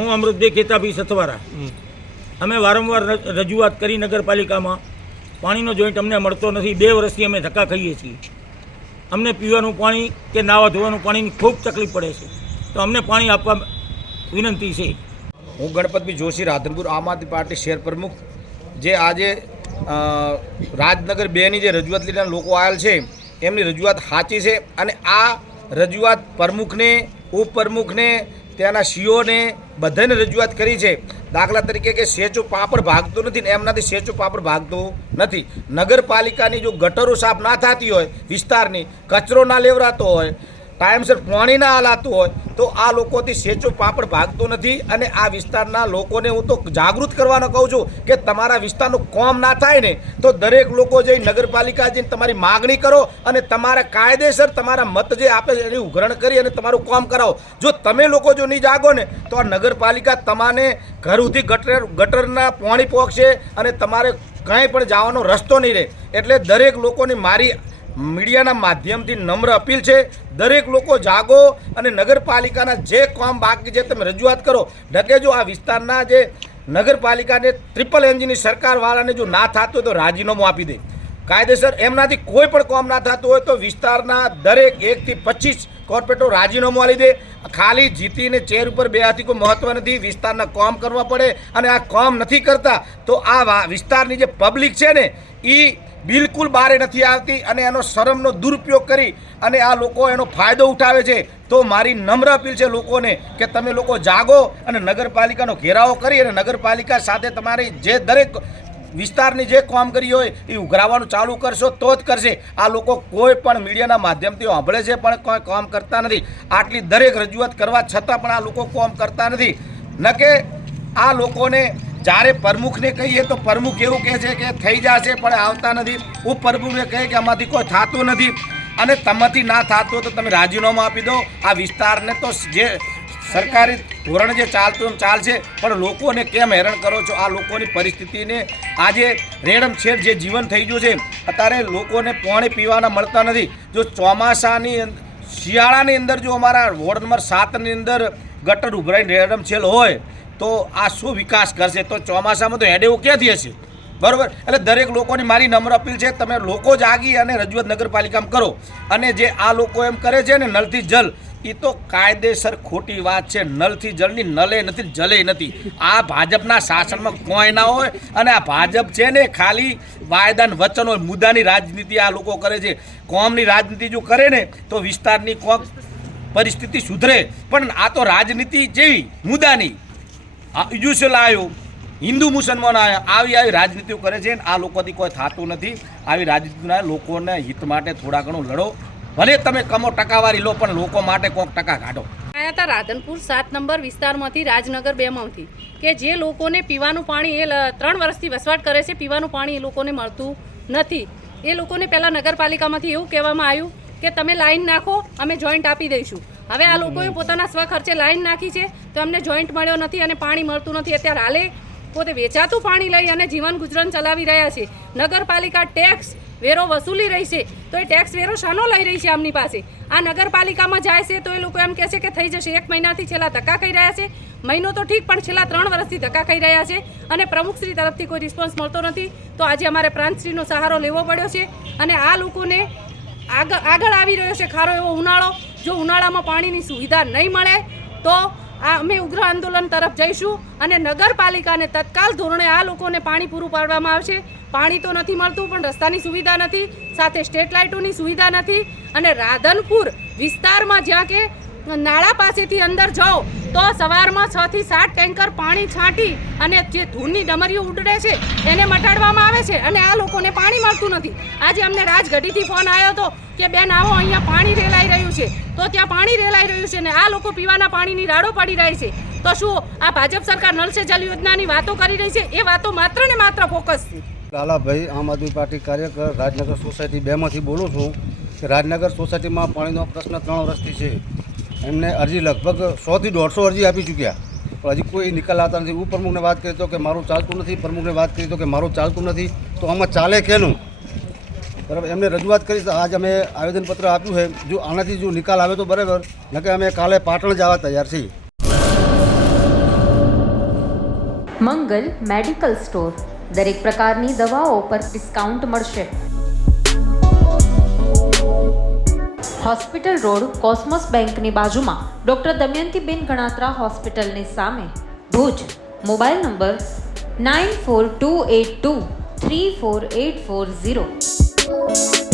હું અમૃતભાઈ કેતાભાઈ સથવારા। અમે વારંવાર રજૂઆત કરી નગરપાલિકામાં પાણીનો જોઈન્ટ અમને મળતો નથી। 2 વર્ષથી અમે ધક્કા ખાઈએ છીએ। અમને પીવાનું પાણી કે નાવા ધોવાનું પાણીની ખૂબ તકલીફ પડે છે, તો અમને પાણી આપવા વિનંતી છે। હું ગણપતભાઈ જોશી, રાધનપુર આમ આદમી પાર્ટી શહેર પ્રમુખ। જે આજે રાજનગર 2ની જે રજૂઆત લઈને લોકો આવેલ છે એમની રજૂઆત સાચી છે, અને આ રજૂઆત પ્રમુખને, ઉપપ્રમુખને, ત્યાંના સીઓને બધાને રજૂઆત કરી છે। દાખલા તરીકે કે સેચો પાપડ ભાગતો નથી ને એમનાથી સેચો પાપડ ભાગતો નથી। નગરપાલિકાની જો ગટરો સાફ ના થતી હોય, વિસ્તારની કચરો ના લેવરાતો હોય, ટાઈમસર પાણી ના હલાતું હોય, તો આ લોકોથી સેચો પાપડ ભાગતો નથી। અને આ વિસ્તારના લોકોને હું તો જાગૃત કરવાનો કહું છું કે તમારા વિસ્તારનું કામ ના થાય ને તો દરેક લોકો જઈ નગરપાલિકા જઈને તમારી માગણી કરો અને તમારા કાયદેસર તમારા મત જે આપે છે એની ઉઘરાણ કરી અને તમારું કામ કરાવો। જો તમે લોકો જો નહીં જાગો ને તો આ નગરપાલિકા તમારે ઘર સુધી ગટરના પાણી પહોંચશે અને તમારે કંઈ પણ જવાનો રસ્તો નહીં રહે। એટલે દરેક લોકોની મારી મીડિયાના માધ્યમથી નમ્ર અપીલ છે, દરેક લોકો જાગો અને નગરપાલિકાના જે કામ બાકી છે તમે રજૂઆત કરો। ઢકે જો આ વિસ્તારના જે નગરપાલિકાને ટ્રિપલ એન્જિનની સરકારવાળાને જો ના થતું હોય તો રાજીનામું આપી દે કાયદેસર। એમનાથી કોઈ પણ કામ ના થતું હોય તો વિસ્તારના દરેક 1 થી 25 કોર્પોરેટરો રાજીનામું આપી દે। ખાલી જીતીને ચેર ઉપર બેવાથી કોઈ મહત્વ નથી, વિસ્તારના કામ કરવા પડે। અને આ કામ નથી કરતા તો આ વિસ્તારની જે પબ્લિક છે ને એ બિલકુલ બહાર નથી આવતી અને એનો શરમનો દુરુપયોગ કરી અને આ લોકો એનો ફાયદો ઉઠાવે છે। તો મારી નમ્ર અપીલ છે લોકોને કે તમે લોકો જાગો અને નગરપાલિકાનો ઘેરાવો કરી અને નગરપાલિકા સાથે તમારી જે દરેક વિસ્તારની જે કામ કરી હોય એ ઉઘરાવવાનું ચાલુ કરશો તો જ કરશે। આ લોકો કોઈ પણ મીડિયાના માધ્યમથી સાંભળે છે પણ કોઈ કામ કરતા નથી। આટલી દરેક રજૂઆત કરવા છતાં પણ આ લોકો કામ કરતા નથી। ન કે આ લોકોને જ્યારે પ્રમુખને કહીએ તો પ્રમુખ એવું કહે છે કે થઈ જશે પણ આવતા નથી। ઉપપ્રમુખને કહે કે આમાંથી કોઈ થતું નથી અને તમાથી ના થતું હોય તો તમે રાજીનામું આપી દો। આ વિસ્તારને તો જે સરકારી ધોરણ જે ચાલતું ચાલશે પણ લોકોને કેમ હેરાન કરો છો? આ લોકોની પરિસ્થિતિને આજે રેડમછેડ જે જીવન થઈ ગયું છે, અત્યારે લોકોને પાણી પીવાના મળતા નથી। જો ચોમાસાની શિયાળાની અંદર જો અમારા વોર્ડ નંબર 7ની અંદર ગટર ઉભરાઈને રેડમછેડ હોય તો આ શું વિકાસ કરશે? તો ચોમાસામાં તો હેડેવું ક્યાંથી હશે? બરાબર। એટલે દરેક લોકોની મારી નમ્ર અપીલ છે તમે લોકો જાગી અને રજૂઆત નગરપાલિકામાં કરો। અને જે આ લોકો એમ કરે છે ને નળથી જલ, એ તો કાયદેસર ખોટી વાત છે। નળથી જળની નલે નથી, જલે નથી। આ ભાજપના શાસનમાં કોઈ ના હોય અને આ ભાજપ છે ને ખાલી વાયદાન વચન હોય, મુદ્દાની રાજનીતિ આ લોકો કરે છે। કોમની રાજનીતિ જો કરે ને તો વિસ્તારની કોમ પરિસ્થિતિ સુધરે, પણ આ તો રાજનીતિ જેવી મુદ્દાની યુસલ આવ્યો, હિન્દુ મુસલમાન આવ્યા, આવી રાજનીતિઓ કરે છે ને આ લોકોથી કોઈ થતું નથી। આવી રાજનીતિના લોકોને હિત માટે થોડા ઘણું લડો, ભલે તમે કમો ટકાવારી લો પણ લોકો માટે કોઈક ટકા કાઢો। આયા હતા રાધનપુર 7 નંબર વિસ્તારમાંથી, રાજનગર 2માંથી કે જે લોકોને પીવાનું પાણી એ 3 વર્ષથી વસવાટ કરે છે, પીવાનું પાણી એ લોકોને મળતું નથી। એ લોકોને પહેલાં નગરપાલિકામાંથી એવું કહેવામાં આવ્યું કે તમે લાઈન નાખો, અમે જોઈન્ટ આપી દઈશું। હવે આ લોકોએ પોતાના સ્વખર્ચે લાઈન નાખી છે તો અમને જોઈન્ટ મળ્યો નથી અને પાણી મળતું નથી। અત્યારે હાલે પોતે વેચાતું પાણી લઈ અને જીવન ગુજરાન ચલાવી રહ્યા છે। નગરપાલિકા ટેક્સ વેરો વસૂલી રહી છે તો એ ટેક્સ વેરો શાનો લઈ રહી છે આમની પાસે? આ નગરપાલિકામાં જાય છે તો એ લોકો એમ કહે છે કે થઈ જશે। 1 મહિનાથી છેલ્લા ધક્કા ખાઈ રહ્યા છે, મહિનો તો ઠીક પણ છેલ્લા 3 વર્ષથી ધક્કા ખાઈ રહ્યા છે અને પ્રમુખશ્રી તરફથી કોઈ રિસ્પોન્સ મળતો નથી। તો આજે અમારે પ્રાંતશ્રીનો સહારો લેવો પડ્યો છે અને આ લોકોને આગળ આવી રહ્યો છે ખારો એવો ઉનાળો। જો ઉનાળામાં પાણીની સુવિધા નહીં મળે તો અમે ઉગ્ર આંદોલન તરફ જઈશું અને નગરપાલિકાને તત્કાલ ધોરણે આ લોકોને પાણી પૂરું પાડવામાં આવશે। પાણી તો નથી મળતું પણ રસ્તાની સુવિધા નથી, સાથે સ્ટ્રીટ લાઇટોની સુવિધા નથી। અને રાધનપુર વિસ્તારમાં જ્યાં કે નાળા પાસેથી અંદર જાઓ તો સવારમાં 6 થી 7 ટેન્કર પાણી છાંટી અને જે ધૂળની ડમરીઓ ઉડે છે એને મટાડવામાં આવે છે અને આ લોકોને પાણી મળતું નથી। આજે અમને રાજગઢીથી ફોન આવ્યો હતો કે બેન આવો, અહીંયા પાણી રેલાઈ રહ્યું છે, તો ત્યાં પાણી રેલાઈ રહ્યું છે ને આ લોકો પીવાના પાણીની રાડો પડી રહી છે। તો શું આ ભાજપ સરકાર નળ સે જલ યોજનાની વાતો કરી રહી છે? એ વાતો માત્ર ને માત્ર ફોકસ છે। લાલાભાઈ, આમ આદમી પાર્ટી કાર્યકર, રાજનગર સોસાયટી 2માંથી બોલું છું કે રાજનગર સોસાયટીમાં પાણીનો પ્રશ્ન 3 વર્ષથી છે। એમને અરજી લગભગ 100 થી 150 અરજી આપી ચૂક્યા પણ હજી કોઈ નિકાલ આવતા નથી। ઉપપ્રમુખને વાત કરી તો કે મારું ચાલતું નથી, પ્રમુખને વાત કરી તો કે મારું ચાલતું નથી, તો આમાં ચાલે કેનું? બરાબર, એમને રજૂઆત કરી તો આજ અમે આવેદનપત્ર આપ્યું છે। જો આનાથી જો નિકાલ આવે તો બરાબર, ન કે અમે કાલે પાટણ જવા તૈયાર છીએ। મંગલ મેડિકલ સ્ટોર, દરેક પ્રકારની દવાઓ પર ડિસ્કાઉન્ટ મળશે. હોસ્પિટલ રોડ, કોસ્મોસ બેંકની બાજુમાં, ડૉક્ટર દમયંતીબેન ગણાત્રા હોસ્પિટલની સામે, ભુજ. Mobile number 9428234840.